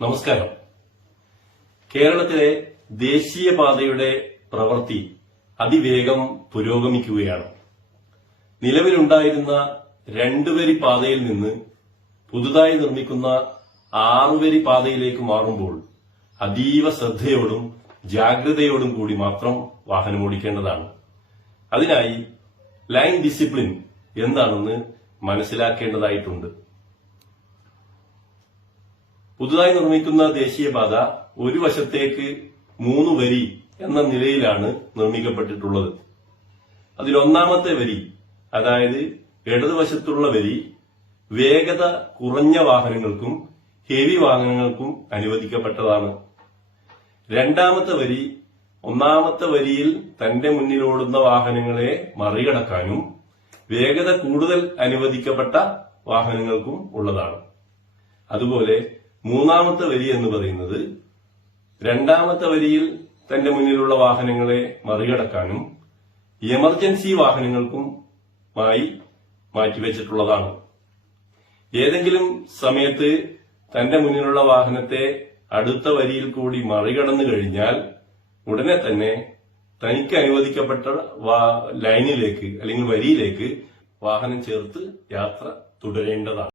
നമസ്കാരം. കേരളത്തിലെ ദേശീയപാതയുടെ പ്രവൃത്തി അതിവേഗം പുരോഗമിക്കുകയാണ്. നിലവിലുണ്ടായിരുന്ന 2 വരി പാതയിൽ നിന്ന് പുതുതായി നിർമ്മിക്കുന്ന 6 വരി പാതയിലേക്ക് മാറുമ്പോൾ അതീവ ശ്രദ്ധയോടും ജാഗ്രതയോടും കൂടി മാത്രം വാഹനമോടിക്കേണ്ടതാണ്. അതിനായി ലൈൻ ഡിസിപ്ലിൻ എന്താണെന്ന് മനസ്സിലാക്കേണ്ടതായിട്ടുണ്ട്. പുതുതായി നിർമ്മിക്കുന്ന ദേശീയപാത ഒരു വശത്തേക്ക് 3 വരി എന്ന നിലയിലാണ് നിർമ്മിക്കപ്പെട്ടിട്ടുള്ളത്. അതിൽ ഒന്നാമത്തെ വരി, അതായത് ഇടതുവശത്തുള്ള വരി, വേഗത കുറഞ്ഞ വാഹനങ്ങൾക്കും ഹെവി വാഹനങ്ങൾക്കും അനുവദിക്കപ്പെട്ടതാണ്. രണ്ടാമത്തെ വരി, ഒന്നാമത്തെ വരിയിൽ തന്റെ മുന്നിലോടുന്ന വാഹനങ്ങളെ മറികടക്കാനും വേഗത കൂടുതൽ അനുവദിക്കപ്പെട്ട വാഹനങ്ങൾക്കും ഉള്ളതാണ്. അതുപോലെ മൂന്നാമത്തെ വരി എന്ന് പറയുന്നത് രണ്ടാമത്തെ വരിയിൽ തന്റെ മുന്നിലുള്ള വാഹനങ്ങളെ മറികടക്കാനും എമർജൻസി വാഹനങ്ങൾക്കുമായി മാറ്റിവെച്ചിട്ടുള്ളതാണ്. ഏതെങ്കിലും സമയത്ത് തന്റെ മുന്നിലുള്ള വാഹനത്തെ അടുത്ത വരിയിൽ കൂടി മറികടന്നു കഴിഞ്ഞാൽ ഉടനെ തന്നെ തനിക്ക് അനുവദിക്കപ്പെട്ട ലൈനിലേക്ക് അല്ലെങ്കിൽ വരിയിലേക്ക് വാഹനം ചേർത്ത് യാത്ര തുടരേണ്ടതാണ്.